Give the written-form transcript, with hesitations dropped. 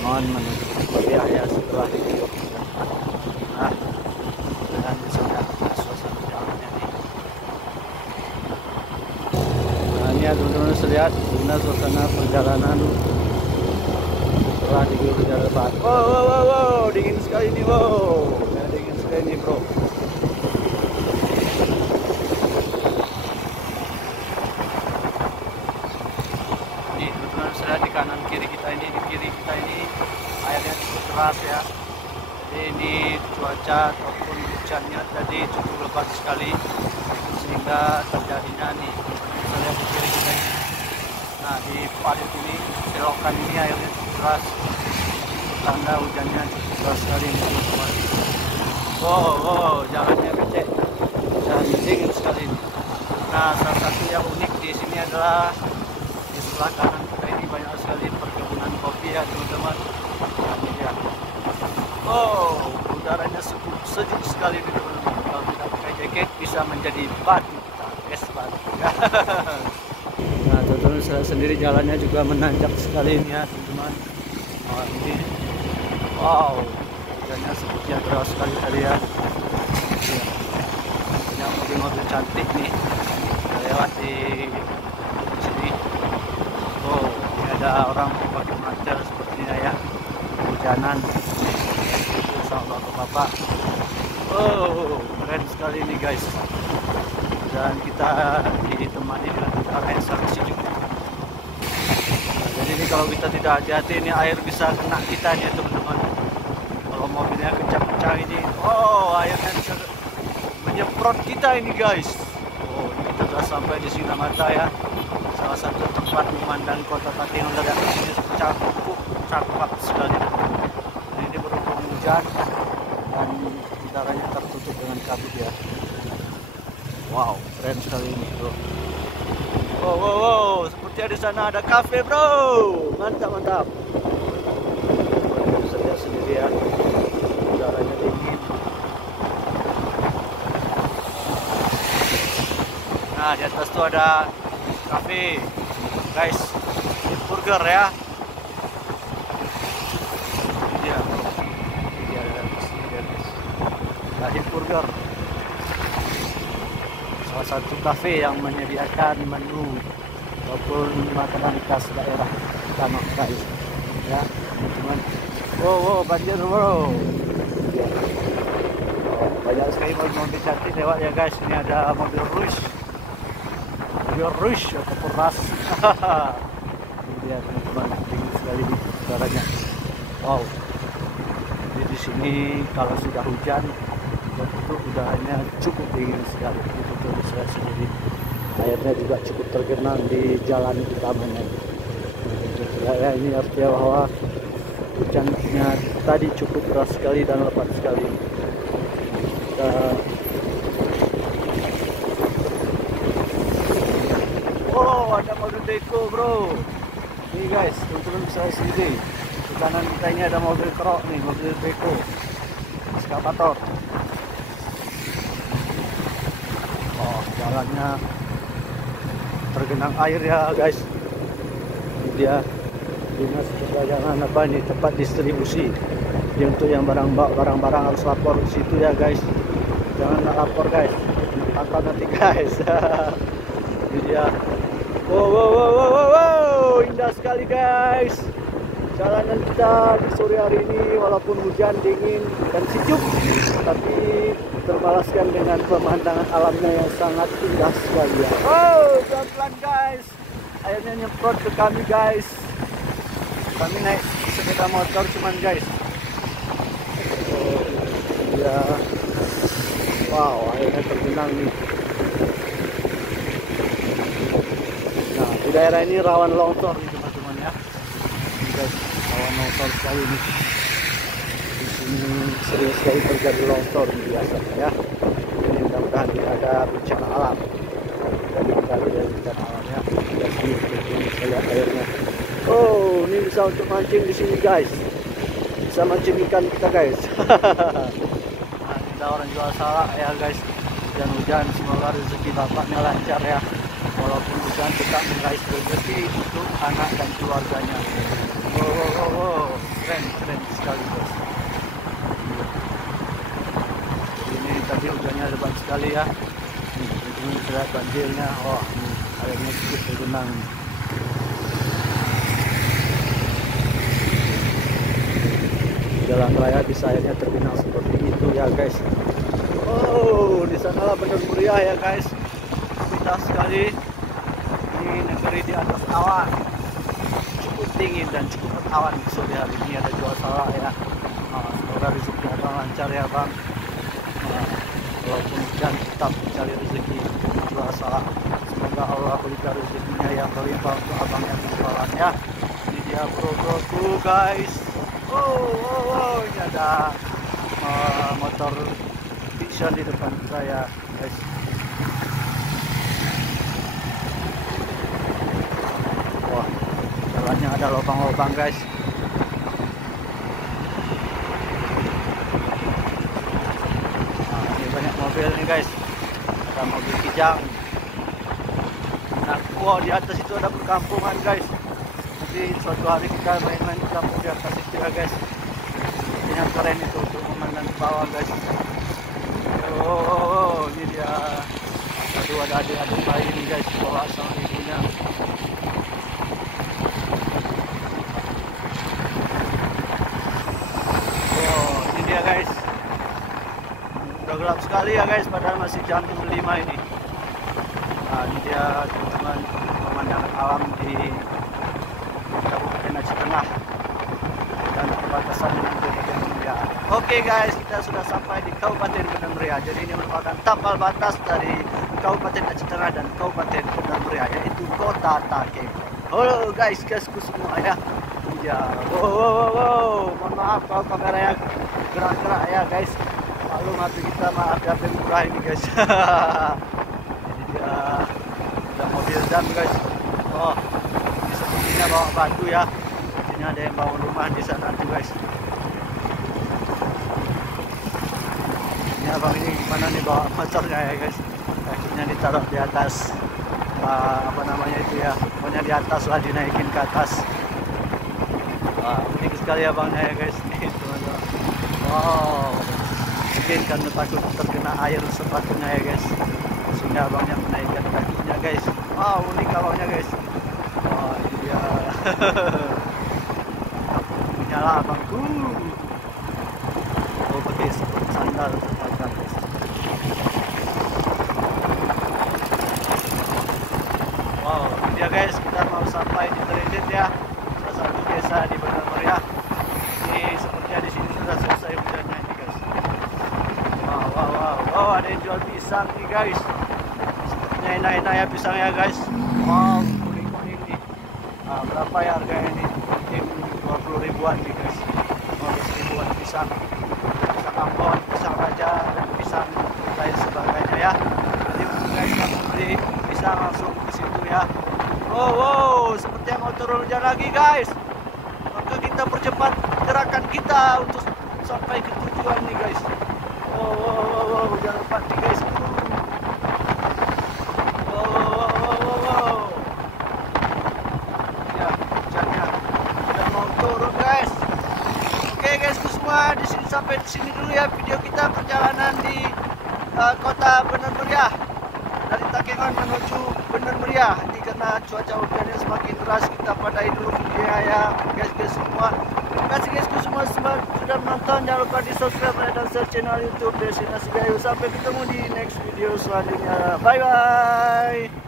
Mengon menuju ke kuliah ya setelah diguyur. Nah, dan bisa melihat suasana jalannya nih. Nah, ini ya teman-teman bisa lihat gimana suasana perjalanan setelah diguyur hujan lebat. Wow, wow, wow, wow, dingin sekali nih, wow, ya, dingin sekali nih bro. Di kanan kiri kita ini, di kiri kita ini airnya cukup deras ya. Jadi ini cuaca ataupun hujannya tadi cukup lebat sekali sehingga terjadinya nih bisa lihat di kiri kita ini. Nah di parit ini selokan ini airnya cukup deras, tanda hujannya cukup deras sekali teman-teman. Wow, wow, jalannya becek dan dingin sekali ini. Nah salah satu yang unik di sini adalah di sebelah kanan kita ini banyak sekali perkebunan kopi ya teman-teman. Ini dia. Oh, udaranya sejuk sekali nih teman-teman. Kalau tidak pakai jaket bisa menjadi batu kita, es batu. Nah teman-teman saya sendiri jalannya juga menanjak sekali ini ya teman-teman. Oh, ini, wow, hujannya seperti yang deras sekali tadi ya. Banyak mobil-mobil cantik nih lewat di sini. Oh, ini ada orang pakai masker sepertinya ya, hujanan sama bapak-bapak. Oh, keren sekali nih guys. Dan kita ditemani dengan udara yang sangat sejuk. Nah, jadi ini kalau kita tidak hati-hati ini air bisa kena kita nih teman-teman. Kalau mobilnya kencang-kencang ini, oh airnya bisa menyemprot kita ini guys. Oh, ini kita sudah sampai di Sinamata ya. Salah satu tempat memandang kota Takengon dari atas ini cukup cakep sekali. Nah, ini berhubung hujan dan udaranya tertutup dengan kabut ya. Wow, keren sekali ini bro. Wow, wow, wow, seperti di sana ada kafe bro. Mantap, mantap. Bisa lihat sendiri ya, udaranya dingin. Nah di atas tuh ada kafe guys, burger ya. Ini dia ada guys. Lahir burger, salah satu kafe yang menyediakan menu ataupun makanan khas daerah Tanah Kai ya teman-teman. Wow, wow, banjir bro. Oh, banyak sekali mobil cantik lewat ya guys. Ini ada mobil rush ataupun ras. Ini dia teman-teman, dingin sekali di udaranya. Wow. Jadi di sini kalau sudah hujan itu udaranya cukup dingin sekali. Itu bisa sendiri. Airnya juga cukup tergenang di jalan utamanya. Ya, ini artinya bahwa hujannya tadi cukup deras sekali dan lebat sekali. Oh, ada mobil beko bro. Nih guys, teman-teman bisa sendiri. Di kanan kita ini ada mobil kerok nih, mobil beko, eskavator. Oh, jalannya tergenang air ya guys. Ini dia dinas perdagangan apa nih, tempat distribusi. Jadi untuk yang barang-barang harus lapor ke situ ya guys. Jangan lapor guys, tangkap nanti guys. Ini dia. Wow, wow, wow, wow, wow, wow, indah sekali guys. Jalanan kita di sore hari ini walaupun hujan, dingin dan sejuk, tapi terbalaskan dengan pemandangan alamnya yang sangat indah sekali ya. Oh, pelan-pelan guys, airnya nyemprot ke kami guys. Kami naik sepeda motor cuman guys. Oh, ya. Wow, airnya tergenang nih. Nah, di daerah ini rawan longsor nih teman-teman ya. Ini guys, rawan longsor sekali nih. Di sini sering sekali terjadi longsor biasanya ya. Jadi mudah-mudahan tidak ada bencana alam. Jadi kita lihat bencana alam ya. Di sini kita lihat airnya. Oh, ini bisa untuk mancing di sini guys. Bisa mancing ikan kita guys. Nah, kita orang jual salak ya guys. Hujan-hujan, semoga rezeki bapaknya lancar ya. Walaupun hujan tetap mengais rezeki untuk anak dan keluarganya. Wow, wow, wow, wow. Keren sekali ya. Ini sudah banjirnya. Wah, ini airnya cukup tergenang. Jalan raya bisa airnya tergenang seperti itu ya guys. Oh, di sanalah Bener Meriah ya guys. Indah sekali. Ini negeri di atas awan. Cukup dingin dan cukup berawan sore hari ini. Ada jual salak ya. Semoga rezeki abang lancar ya bang. Walaupun hujan tetap mencari rezeki jual salak. Semoga Allah berikan rezekinya yang berlimpah untuk abang yang jualan ya. Ini dia bro-broku guys. Oh, ini ada motor Vision di depan saya guys. Wah, jalannya ada lubang-lubang guys. Nah, ini banyak mobil nih guys. Ada mobil kijang. Nah, wow, di atas itu ada perkampungan guys. Nanti suatu hari kita main-main di kampung di atas itu ya guys. Ini keren itu untuk memandang ke bawah guys. Oh, ini dia. Aduh, ada adik-adik bayi nih guys, bawa sama ibunya. Oh, ini dia guys. Udah gelap sekali ya guys, padahal masih jam 5 ini. Nah, ini dia teman-teman pemandangan alam di Kabupaten Aceh Tengah dan perbatasan dengan Kabupaten Meriah. Oke guys, kita sudah sampai di Kabupaten Bener Meriah. Jadi ini merupakan tapal batas dari Kabupaten Aceh Tengah dan Kabupaten Bener Meriah, yaitu Kota Takek. Halo guysku semua ya. Ya, wow. Mohon maaf kalau kameranya gerak-gerak ya guys. Maklum hati kita, maaf HP murah ini guys. Jadi dia ada mobil dam guys. Oh, ini sepertinya bawa batu ya. Ini ada yang bangun rumah di sana tuh guys. Ini abang ini gimana nih bawa motornya ya guys. Kakinya ditaruh di atas apa namanya itu ya, pokoknya di atas lah, dinaikin ke atas. Wah, unik sekali abangnya ya guys. Nih teman-teman. Wow, mungkin karena takut terkena air sepatunya ya guys, sehingga abangnya menaikkan kakinya guys. Wow, unik abangnya guys. Oh, ini dia. Menyala abangku. Oh, pakai sandal sepatu guys. Wow, ini dia guys, kita mau sampai di Terendit ya, salah satu desa di Bener Meriah. Ini sepertinya di sini sudah selesai hujannya ini guys. Wow, ada yang jual pisang nih guys. Sepertinya enak-enak ya pisangnya guys. Wow, kuning-kuning nih. Nah, berapa ya harganya ini? Mungkin 20 ribuan nih guys. 20 ribuan pisang. Pisang Ambon, pisang Raja, dan pisang lain sebagainya ya. Jadi guys, kalau beli pisang langsung ke situ ya. Wow, sepertinya mau turun hujan lagi guys. Maka kita percepat gerakan kita untuk sampai ke tujuan nih guys. Wow, jangan lupa nih guys. Wow. Ya, hujannya udah mau turun guys. Oke guys, semua di sini sampai di sini dulu ya video kita perjalanan di Kota Bener Meriah. Dari Takengon menuju Bener Meriah. Ini karena cuaca hujannya semakin deras, kita padai dulu videonya ya guys semua. Terima kasih guysku semua sudah menonton. Jangan lupa di subscribe dan share channel YouTube Destinasi Gayo. Sampai ketemu di next video selanjutnya. Bye bye.